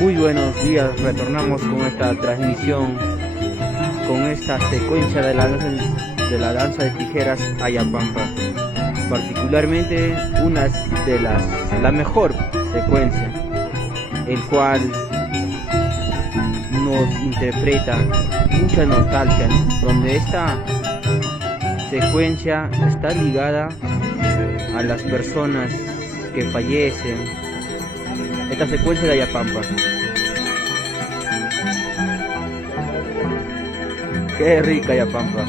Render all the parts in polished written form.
Muy buenos días, retornamos con esta transmisión, con esta secuencia de la danza de tijeras Ayapampa, particularmente una de la mejor secuencia, el cual nos interpreta mucha nostalgia, ¿no? Donde esta secuencia está ligada a las personas que fallecen. Esta secuencia de Ayapampa. Qué rica Ayapampa.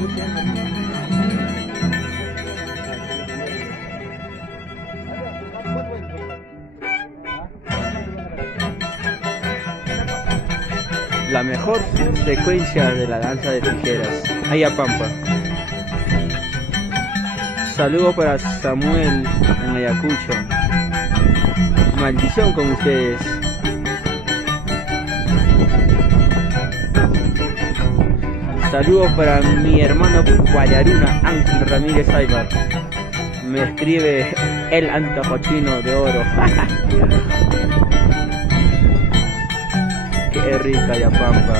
La mejor secuencia de la danza de tijeras, Ayapampa. Saludo para Samuel en Ayacucho. Maldición con ustedes. Saludos para mi hermano Guayaruna, Ángel Ramírez Aybar. Me escribe el antojo chino de oro. Qué rica Ayapampa.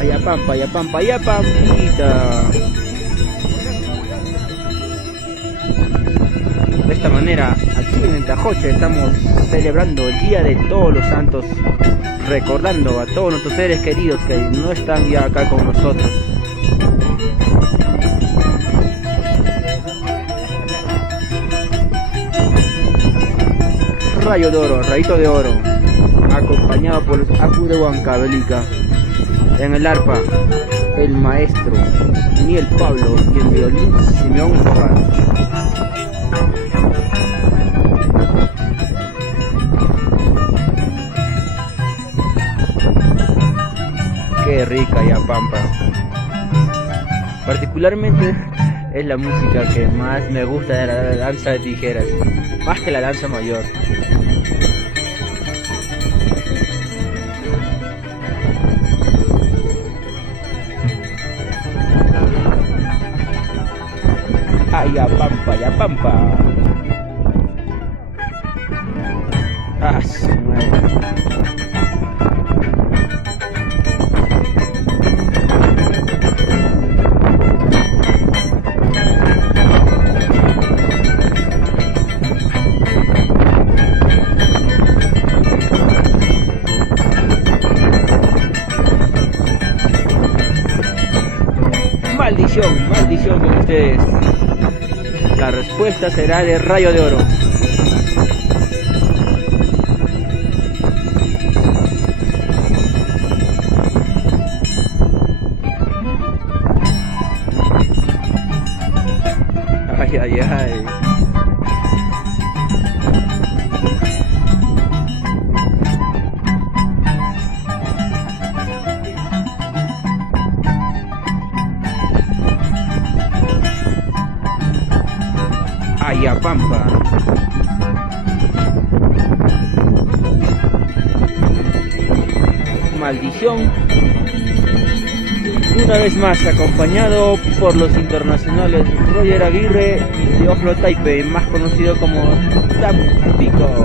Ayapampa, Ayapampa, Ayapampita. De esta manera, aquí en Tajoche estamos celebrando el Día de Todos los Santos, recordando a todos nuestros seres queridos que no están ya acá con nosotros. Rayo de oro, rayito de oro, acompañado por Acu de Huancavelica. En el arpa, el maestro Daniel Pablo y en violín Simeón Corral. Qué rica Ayapampa. Particularmente es la música que más me gusta de la danza de tijeras, más que la danza mayor. Ayapampa, Ayapampa. Ah, su madre. Maldición, maldición con ustedes. La respuesta será de rayo de oro. Ay, ay, ay. Ayapampa. Maldición. Una vez más acompañado por los internacionales Roger Aguirre y Teófilo Taipe, más conocido como Tampico.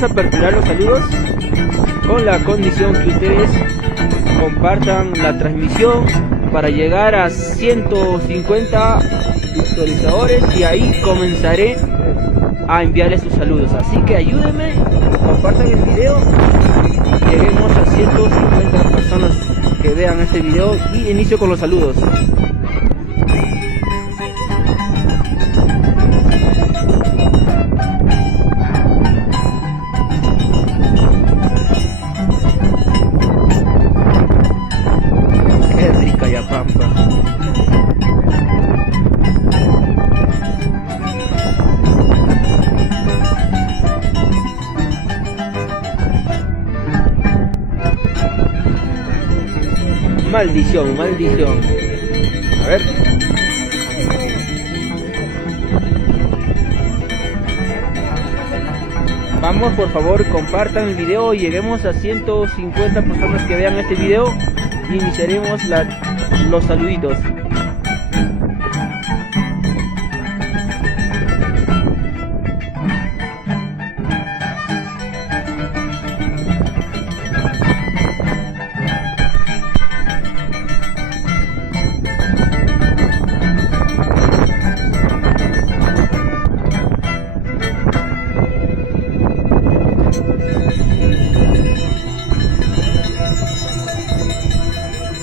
vamos a aperturar los saludos con la condición que ustedes compartan la transmisión para llegar a 150 visualizadores, y ahí comenzaré a enviarles sus saludos. Así que ayúdenme, compartan el video, lleguemos a 150 personas que vean este video, y inicio con los saludos. Qué rica Yapampa. Maldición, maldición. A ver. Vamos, por favor, compartan el video y lleguemos a 150 personas que vean este video, y iniciaremos los saluditos.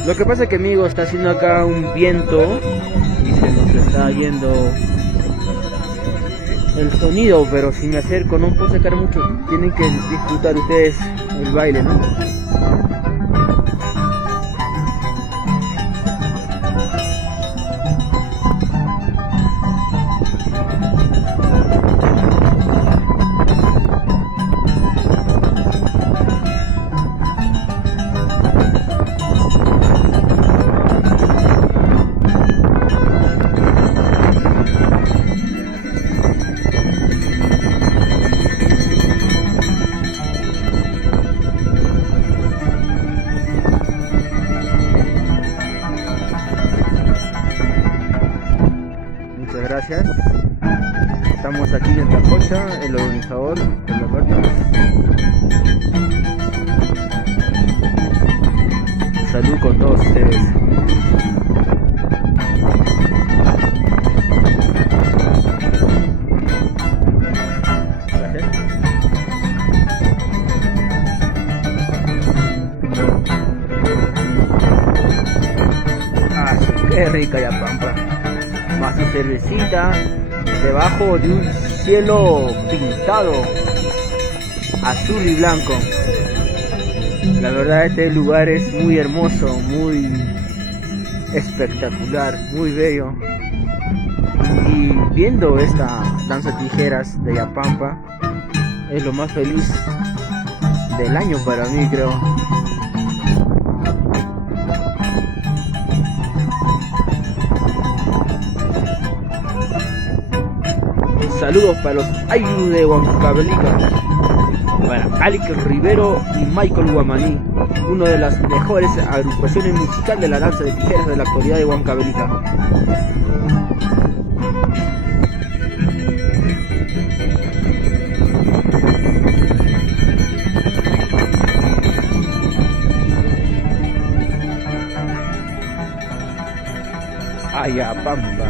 Lo que pasa es que, amigos, está haciendo acá un viento y se nos está yendo el sonido, pero si me acerco no puedo sacar mucho. Tienen que disfrutar ustedes el baile, ¿no? Gracias. Estamos aquí en Tacocha, el organizador de la carta. Salud con todos ustedes. Gracias. Ah, qué rica Yapampa. Más su cervecita debajo de un cielo pintado azul y blanco. La verdad, este lugar es muy hermoso, muy espectacular, muy bello. Y viendo esta danza tijeras de Yapampa es lo más feliz del año para mí, creo. Saludos para los Ayu de Huancavelica, para Alex Rivero y Michael Guamaní, una de las mejores agrupaciones musicales de la danza de tijeras de la actualidad de Huancavelica. Ayapampa.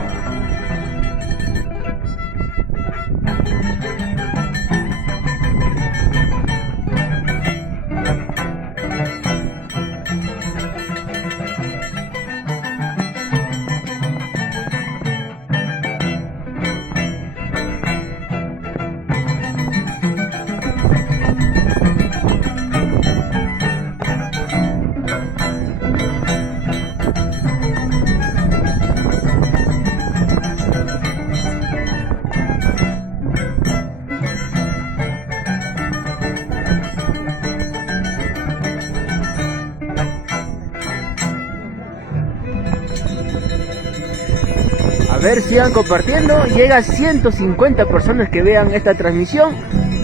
A ver, sigan compartiendo. Llega a 150 personas que vean esta transmisión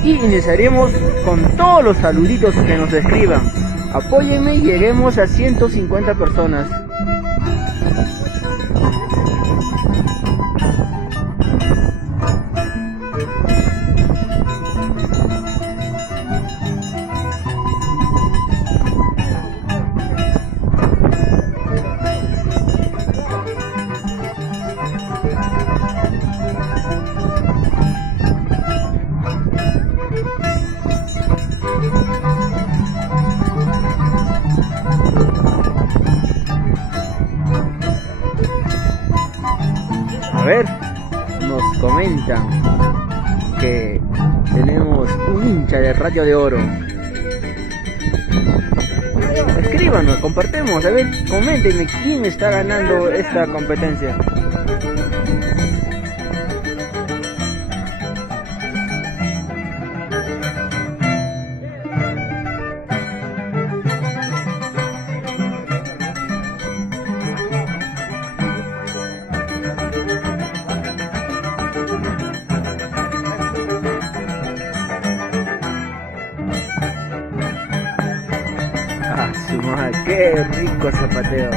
y iniciaremos con todos los saluditos que nos escriban. Apóyenme y lleguemos a 150 personas. sientan que tenemos un hincha de Radio de Oro. Escríbanos, compartemos, a ver, coméntenme quién está ganando esta competencia. Su madre, qué rico zapateo.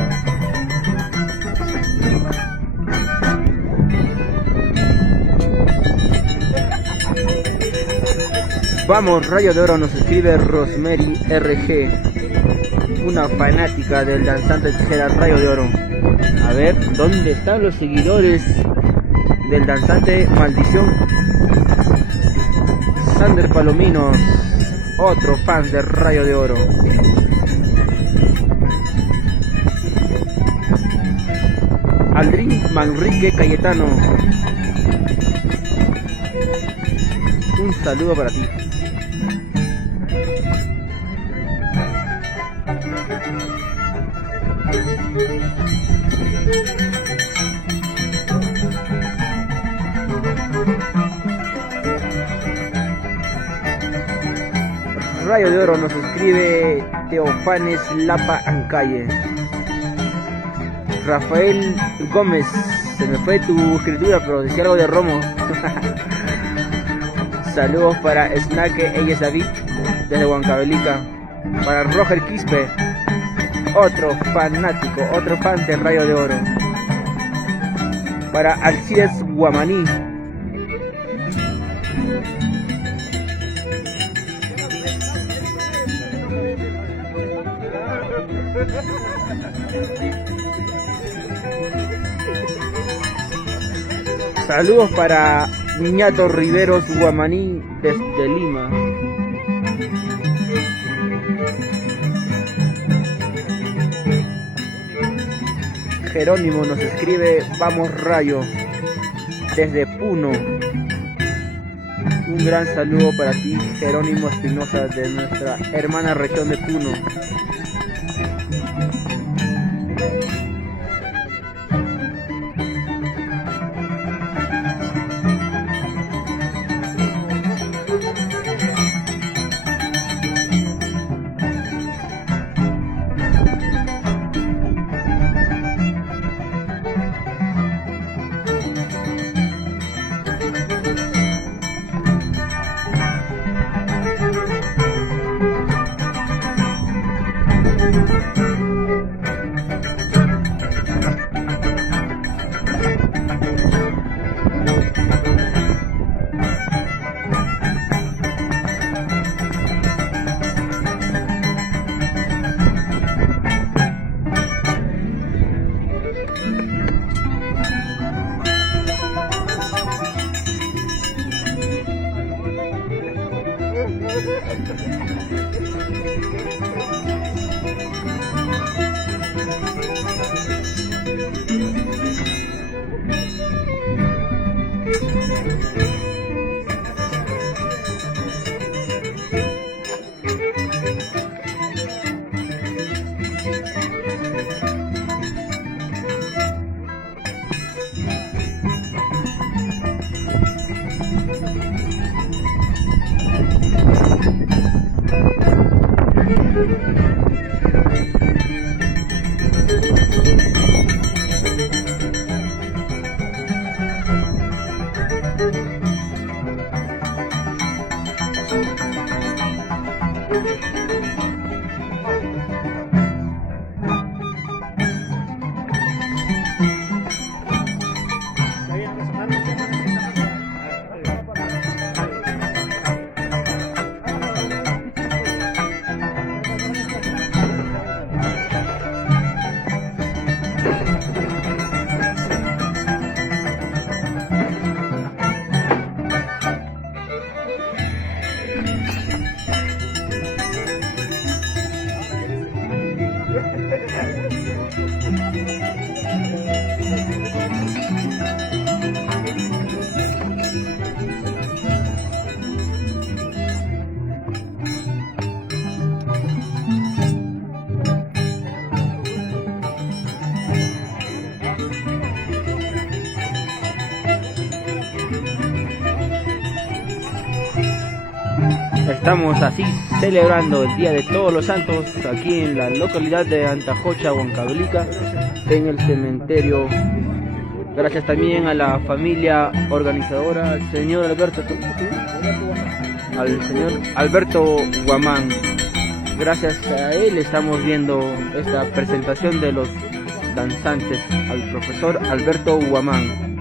Vamos, Radio de Oro, nos escribe Rosemary RG, una fanática del danzante de tijeras Radio de Oro. A ver, ¿dónde están los seguidores del danzante Maldición? Sander Palominos, otro fan de Radio de Oro. Aldrin Manrique Cayetano, un saludo para ti. Radio de Oro nos escribe Teofanes Lapa Ancalle. Rafael Gómez, se me fue tu escritura, pero decía algo de Romo. Saludos para Snaque Elles David desde Huancavelica. Para Roger Quispe, otro fanático, otro fan de Radio de Oro. Para Alcides Guamaní. Saludos para Niñato Riveros Guamaní desde Lima. Jerónimo nos escribe Vamos Rayo desde Puno. Un gran saludo para ti, Jerónimo Espinosa, de nuestra hermana región de Puno. Estamos así celebrando el Día de Todos los Santos aquí en la localidad de Antajocha, Huancavelica, en el cementerio. Gracias también a la familia organizadora, al señor Alberto Guamán. Gracias a él estamos viendo esta presentación de los danzantes, al profesor Alberto Guamán.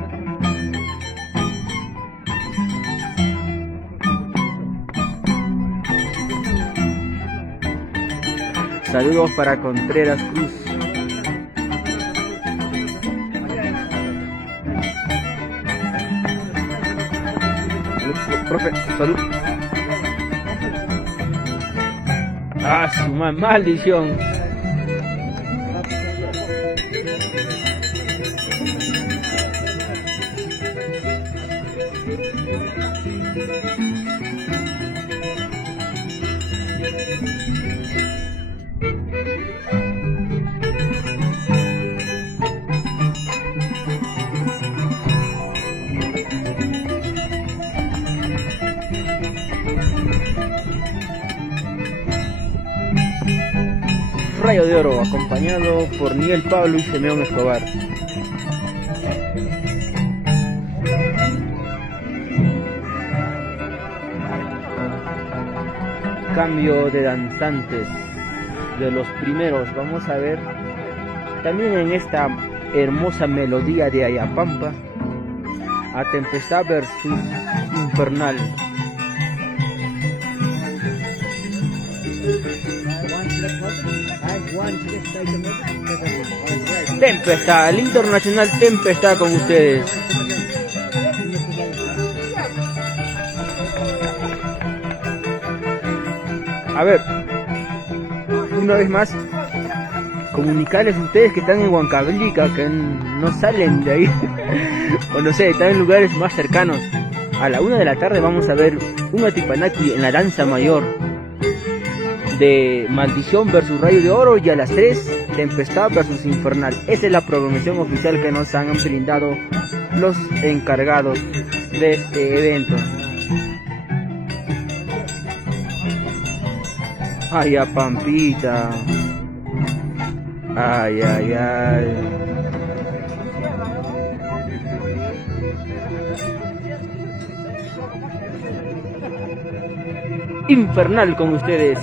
Saludos para Contreras Cruz. Profe, salud. Ah, su maldición. Rayo de Oro, acompañado por Niel Pablo y Simeón Escobar. Cambio de danzantes, de los primeros. Vamos a ver también en esta hermosa melodía de Ayapampa, a Tempestad versus Infernal. Tempestad, el internacional Tempestad con ustedes. A ver, una vez más, comunicarles a ustedes que están en Huancavelica, que no salen de ahí, o no sé, están en lugares más cercanos. A la 1 de la tarde vamos a ver un Atipanaqui en la danza mayor de Maldición versus Rayo de Oro, y a las 3 Tempestad versus Infernal. Esa es la programación oficial que nos han brindado los encargados de este evento. Ay, a Pampita. Ay, ay, ay. Infernal con ustedes.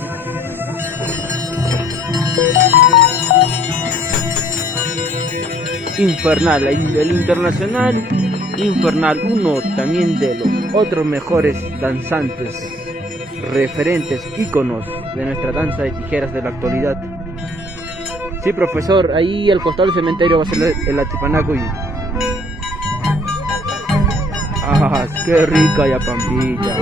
Infernal, el internacional Infernal, uno también de los otros mejores danzantes, referentes, íconos de nuestra danza de tijeras de la actualidad. Sí, profesor, ahí al costado del cementerio va a ser el Atipanaqui. Ah, qué rica ya Pampita.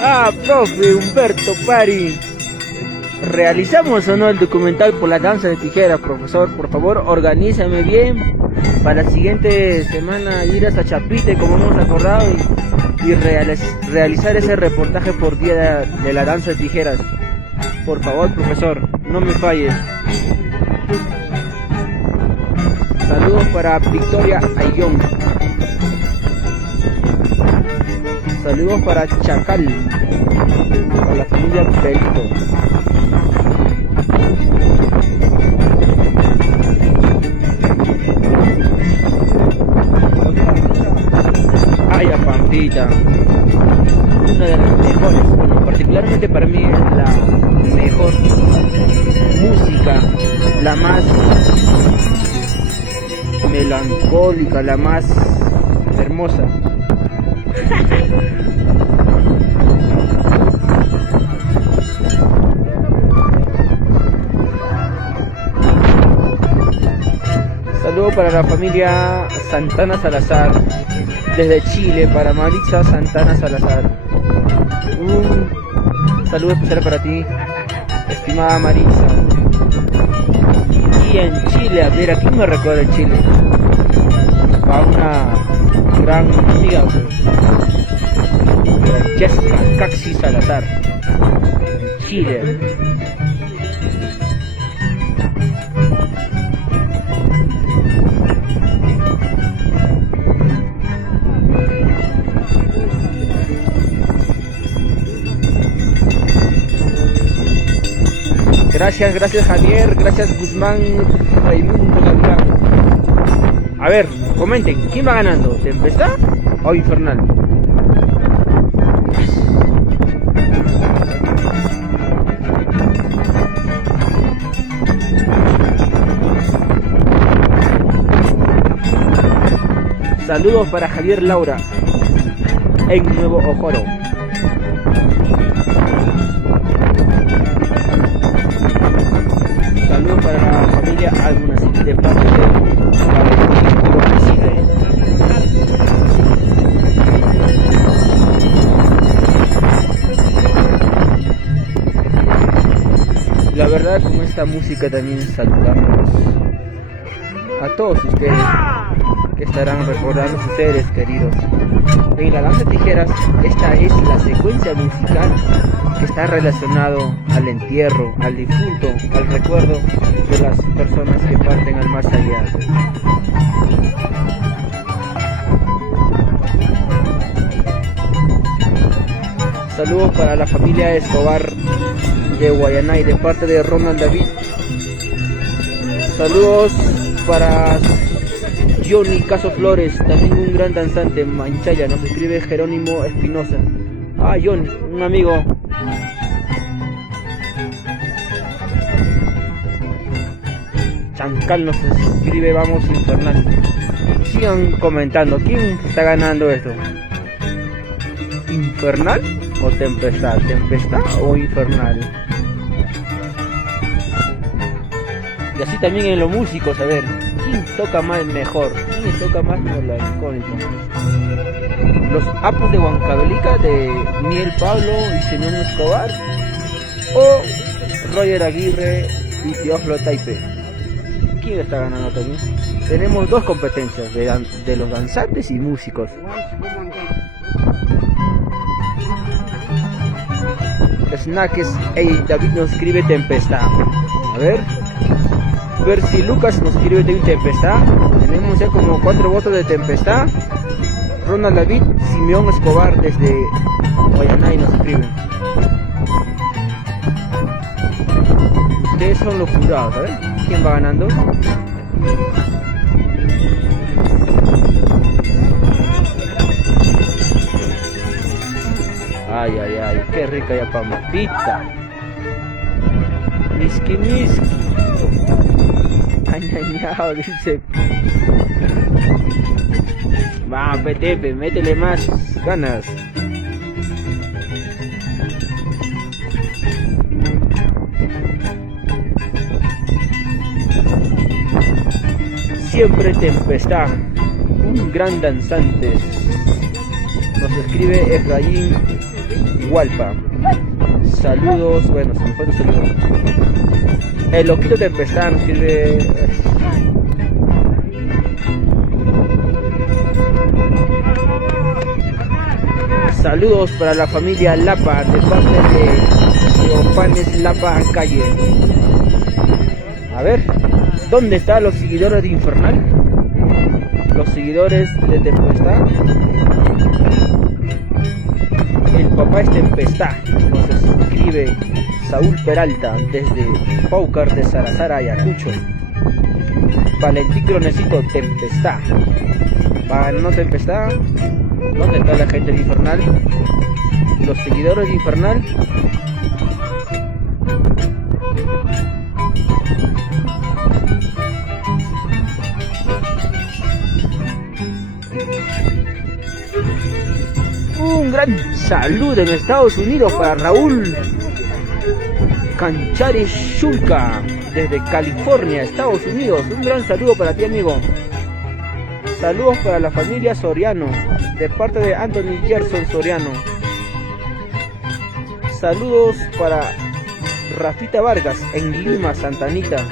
Ah, profe Humberto Pari, ¿realizamos o no el documental por la danza de tijeras, profesor? Por favor, organízame bien para la siguiente semana ir a Chapite como hemos acordado y realizar ese reportaje por día de la danza de tijeras. Por favor, profesor, no me falles. Saludos para Victoria Ayón. Saludos para Chacal, para la familia Pelito. Ay, a Pampita, una de las mejores, bueno, particularmente para mí es la mejor música, la más melancólica, la más hermosa. Saludos para la familia Santana Salazar, desde Chile, para Maritza Santana Salazar. Un saludo especial para ti, estimada Maritza. Y en Chile, a ver, ¿a quién me recuerda en Chile? A una gran amiga, Francesca Caxi Salazar, en Chile. Gracias Javier, gracias Guzmán, Raimundo Gavilán. A ver, comenten, ¿quién va ganando? ¿Tempestad o Infernal? Saludos para Javier Laura en Nuevo Ojoro. Saludos para la familia Almunacid de parte de Valentín Borgesito. La verdad, con esta música también saludamos a todos ustedes que estarán recordando a sus seres queridos. En la danza de tijeras, esta es la secuencia musical que está relacionado al entierro, al difunto, al recuerdo de las personas que parten al más allá. Saludos para la familia Escobar de Guayanay de parte de Ronald David. Saludos para Johnny Caso Flores, también un gran danzante, Manchaya, nos escribe Jerónimo Espinosa. Ah, Johnny, un amigo. Chancal nos escribe Vamos Infernal. Sigan comentando, ¿quién está ganando esto? ¿Infernal o Tempestad? ¿Tempestad o Infernal? Y así también en los músicos, a ver, ¿quién toca más mejor? ¿Quién toca más melancólico? ¿Los Apos de Huancavelica de Miel Pablo y Zenón Escobar? ¿O Roger Aguirre y Teófilo Taipe? ¿Quién está ganando también? Tenemos dos competencias de los danzantes y músicos. Snacks, hey, David nos escribe Tempestad. A ver si Lucas nos escribe también Tempestad. Tenemos ya como 4 votos de Tempestad. Ronald David, Simeón Escobar desde Guayanay nos escriben. Ustedes son los jurados, a ver, ¿quién va ganando? Ay, qué rica ya pampita. Miski. Añañao, dice. Va, Petepe, métele más ganas. Siempre Tempestad, un gran danzante. Nos escribe Efraín Hualpa. Saludos, bueno, se me fue un saludo. El loquito Tempestad nos escribe. Saludos para la familia Lapa de parte de Teofanes Lapa Calle. A ver, ¿dónde están los seguidores de Infernal? Los seguidores de Tempestad. El papá es Tempestad, nos escribe Saúl Peralta desde Paucar de Salazar, Ayacucho. Valentín Cronecito, Tempestad. ¿No Tempestad? ¿Dónde está la gente de Infernal? Los seguidores de Infernal. Un gran saludo en Estados Unidos para Raúl Canchares Shulka desde California, Estados Unidos. Un gran saludo para ti, amigo. Saludos para la familia Soriano, de parte de Anthony Gerson Soriano. Saludos para Rafita Vargas, en Lima, Santa Anita.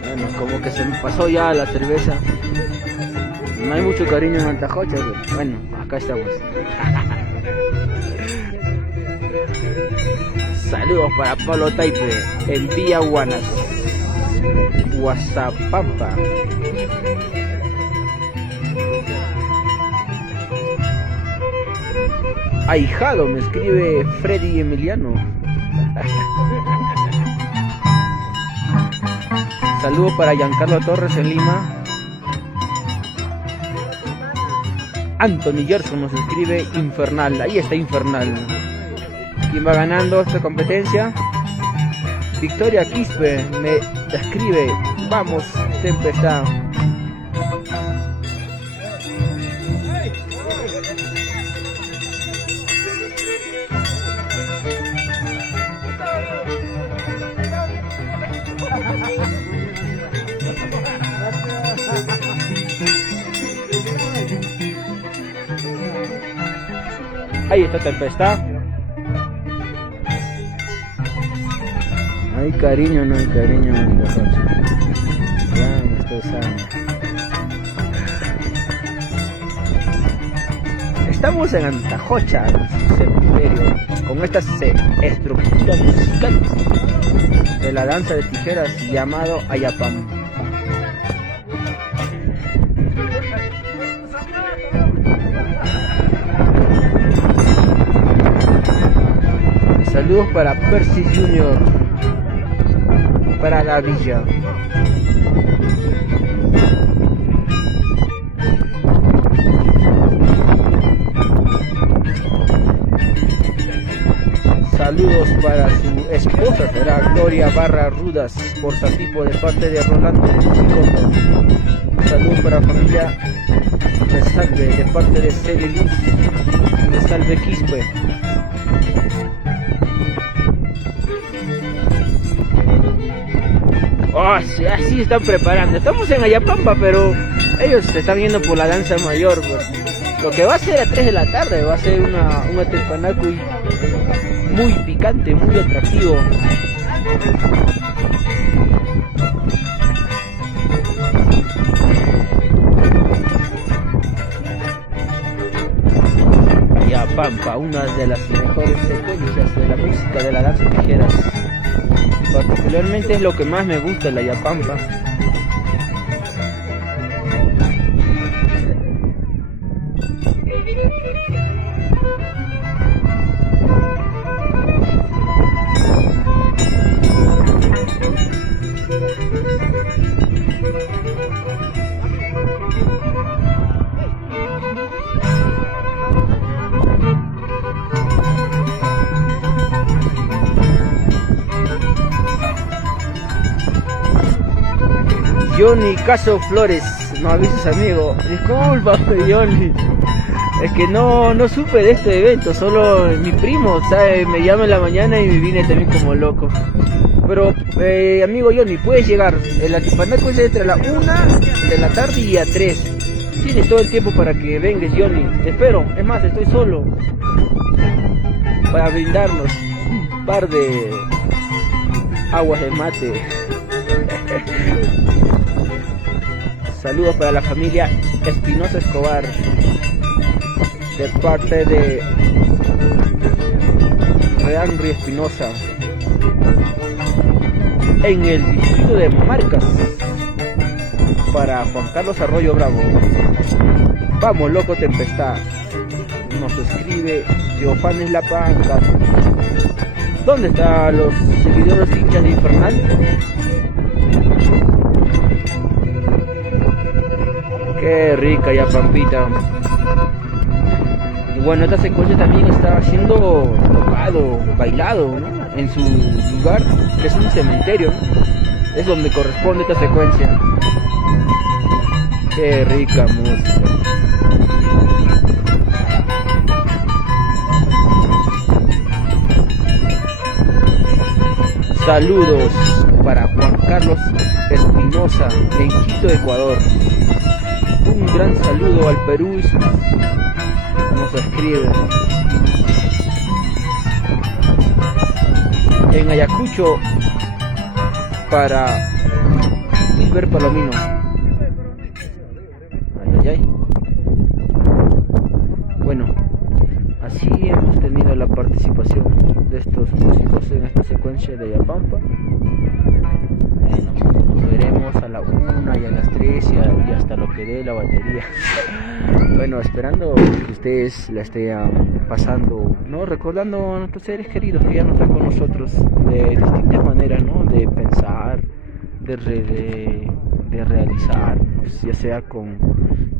Bueno, como que se me pasó ya la cerveza. No hay mucho cariño en Antajocha, pero bueno, acá estamos. Saludos para Pablo Taipe, en Villa Guanas, Guasapampa. Ahijado, me escribe Freddy Emiliano. Saludos para Giancarlo Torres en Lima. Anthony Gerson nos escribe Infernal. Ahí está Infernal. ¿Quién va ganando esta competencia? Victoria Quispe me escribe vamos Tempestad. Ahí está Tempestad. Hay cariño, no hay cariño, ya me estoy usando. Estamos en Antajocha, cementerio, con esta estructura musical de la danza de tijeras llamado Ayapam. Saludos para Percy Junior, para la villa. Saludos para su esposa, será Gloria Barra Rudas, por Santipo, de parte de Rolando Chicoto. Saludos para la familia de Salve, de parte de Celi Luz, de Salve Quispe. Oh, sí, así están preparando. Estamos en Ayapampa, pero ellos se están yendo por la danza mayor. Pues. Lo que va a ser a 3 de la tarde va a ser una tempanacu muy picante, muy atractivo. Ayapampa, una de las mejores secuencias de la música de la danza tijeras. Particularmente es lo que más me gusta de la Ayapampa. Johnny Caso Flores, no avises amigo, discúlpame Johnny, es que no supe de este evento, solo mi primo, ¿sabe? Me llama en la mañana y me vine también como loco. Pero amigo Johnny, puedes llegar, el antipanaco es entre la 1 de la tarde y a 3. Tienes todo el tiempo para que vengas Johnny, te espero, es más, estoy solo, para brindarnos un par de aguas de mate. Saludos para la familia Espinosa Escobar, de parte de Reanri Espinosa, en el distrito de Marcas, para Juan Carlos Arroyo Bravo. Vamos loco Tempestad, nos escribe Teofanes La Panca. ¿Dónde están los seguidores hinchas de Infernal? Qué rica ya Pampita. Y bueno, esta secuencia también está siendo tocado, bailado, ¿no? En su lugar, que es un cementerio, ¿no? Es donde corresponde esta secuencia. Qué rica música. Saludos para Juan Carlos Espinosa en Quito, Ecuador. Un gran saludo al Perú, nos escribe. En Ayacucho para Gilbert Palomino. Ay. Bueno, así hemos tenido la participación de estos músicos en esta secuencia de Ayapampa. Nos veremos a la 1 y a las 3 y hasta lo que dé la batería. Bueno, esperando que ustedes la estén pasando, ¿no? Recordando a nuestros seres queridos que ya no están con nosotros, de distintas maneras, ¿no? De pensar, de realizar, ¿no? Ya sea con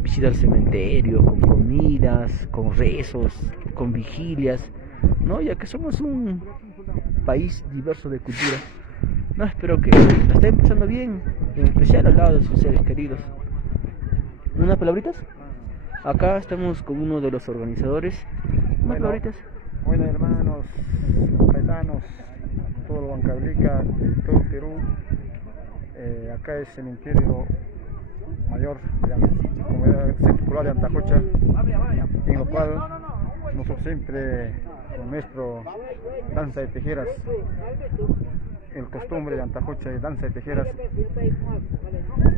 visita al cementerio, con comidas, con rezos, con vigilias, ¿no? Ya que somos un país diverso de cultura. No, espero que la estén pasando bien, en especial al lado de sus seres queridos. ¿Unas palabritas? Acá estamos con uno de los organizadores. ¿Unas palabritas? Bueno, hermanos, paisanos, todo Huancavelica, todo Perú. Acá es el cementerio mayor de la comunidad circular de Antajocha, en lo cual nosotros siempre con nuestro danza de tejeras, el costumbre de Antajocha de danza de tejeras,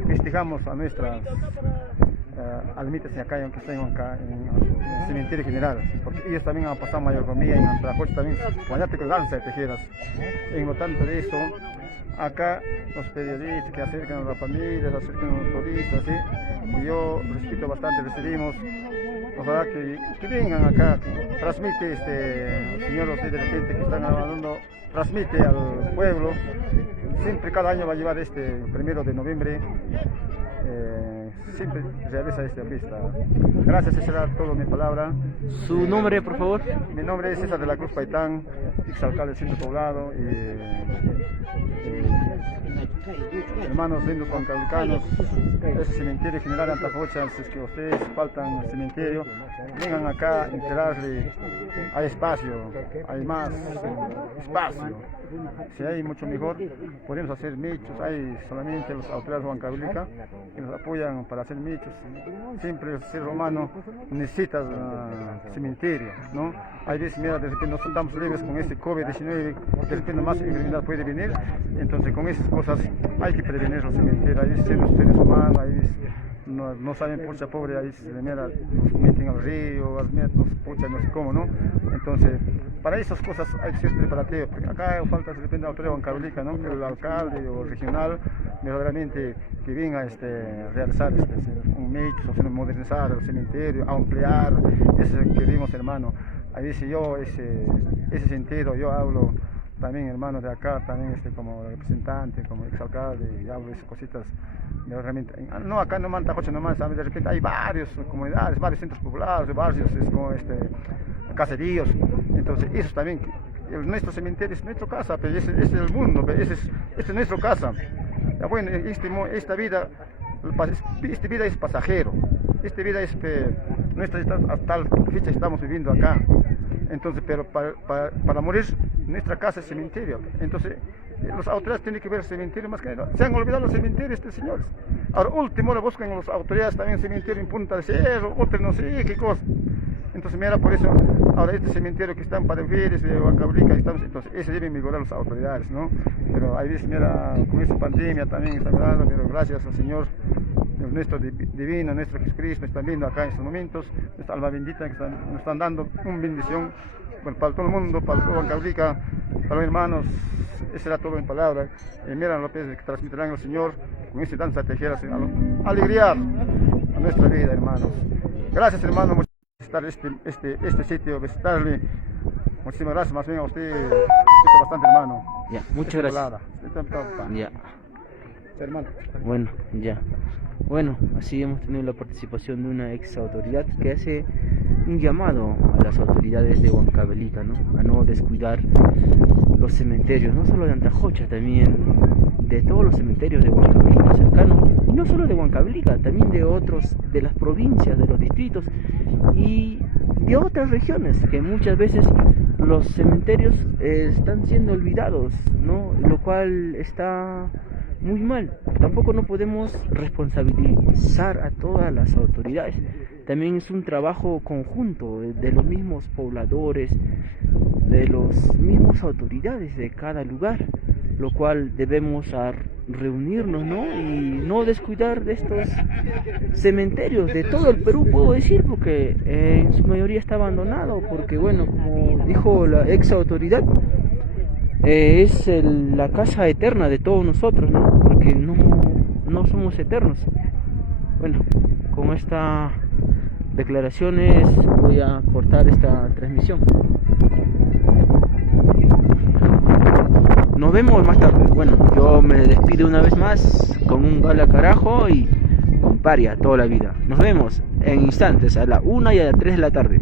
festejamos a nuestras almitas en acá, aunque estén acá en el cementerio general, porque ellos también han pasado mayordomía en Antajocha, también fanáticos de danza de tejeras. En lo tanto de eso, acá los periodistas que acercan a las familias, acercan a los turistas, ¿sí? Y yo respeto bastante, recibimos, ojalá que vengan acá, transmite señor de repente que están hablando, transmite al pueblo, siempre cada año va a llevar 1 de noviembre, siempre realiza esta fiesta. Gracias, esa era toda mi palabra. ¿Su nombre, por favor? Mi nombre es César de la Cruz Paitán, exalcalde del centro poblado, hermanos lindos huancavelicanos, ese cementerio general de Antajocha, si es que ustedes faltan el cementerio, vengan acá a enterarle, hay espacio, hay más espacio, si hay mucho mejor, podemos hacer michos, hay solamente los autoridades de Huancavelica que nos apoyan para hacer michos, siempre el ser humano necesita cementerio, ¿no? Hay veces, mira, desde que nos estamos libres con este COVID-19, de repente más enfermedad puede venir, entonces con esas cosas hay que prevenir los cementerios, hay veces los seres humanos, hay veces no saben, pucha, pobre, ahí mira, nos meten al río, nos pucha, no sé cómo, ¿no? Entonces, para esas cosas hay que ser preparativo, porque acá falta de repente la autoridad huancavelica, ¿no? El alcalde o regional, verdaderamente que venga a realizar un mix, o sea, modernizar el cementerio, ampliar, eso queremos, hermano. A veces yo, ese sentido, yo hablo también, hermano, de acá, también como representante, como exalcalde, y hablo de esas cositas. Realmente, no acá no Antajocha nomás, de repente hay varias comunidades, varios centros populares, barrios, es como caseríos, entonces eso también, nuestro cementerio es nuestra casa, pero ese es el mundo, esta es nuestra casa. Ya, bueno, esta vida es pasajero, esta vida es nuestra, hasta tal fecha estamos viviendo acá, entonces, pero para morir, nuestra casa es cementerio, entonces los autoridades tienen que ver el cementerio más que nada. Se han olvidado los cementerios, señores. Ahora, último, ahora buscan las autoridades también cementerio en Punta de Cerro, otro no sé qué cosa. Entonces, mira, por eso, ahora este cementerio que está en Padre de Huancavelica, entonces, ese deben mejorar las autoridades, ¿no? Pero ahí dice, mira, con esta pandemia también está hablando, pero gracias al Señor, nuestro divino, nuestro Jesucristo, están viendo acá en estos momentos, nuestra alma bendita, que nos están dando una bendición, bueno, para todo el mundo, para todo Huancavelica, para los hermanos. Esa era todo en palabra. Mira López, que transmitirán al Señor con esta danza de tejeras, alegría a nuestra vida, hermanos. Gracias, hermano, por estar este sitio, visitarle. Muchísimas gracias, más bien a usted, respeto bastante, hermano. Ya, muchas gracias. Ya. Hermano. Bueno, ya. Bueno, así hemos tenido la participación de una ex autoridad que hace un llamado a las autoridades de Huancavelica, ¿no? A no descuidar los cementerios, no solo de Antajocha, también de todos los cementerios de Huancavelica cercanos, y no solo de Huancavelica, también de otros, de las provincias, de los distritos, y de otras regiones, que muchas veces los cementerios están siendo olvidados, ¿no? Lo cual está muy mal. Tampoco no podemos responsabilizar a todas las autoridades. También es un trabajo conjunto de los mismos pobladores, de los mismos autoridades de cada lugar, lo cual debemos reunirnos, ¿no? Y no descuidar de estos cementerios de todo el Perú, puedo decir, porque en su mayoría está abandonado, porque bueno, como dijo la ex autoridad, es la casa eterna de todos nosotros, ¿no? Porque no somos eternos. Bueno, con estas declaraciones voy a cortar esta transmisión. Nos vemos más tarde. Bueno, yo me despido una vez más con un gala carajo y con paria toda la vida. Nos vemos en instantes a la 1 y a las 3 de la tarde.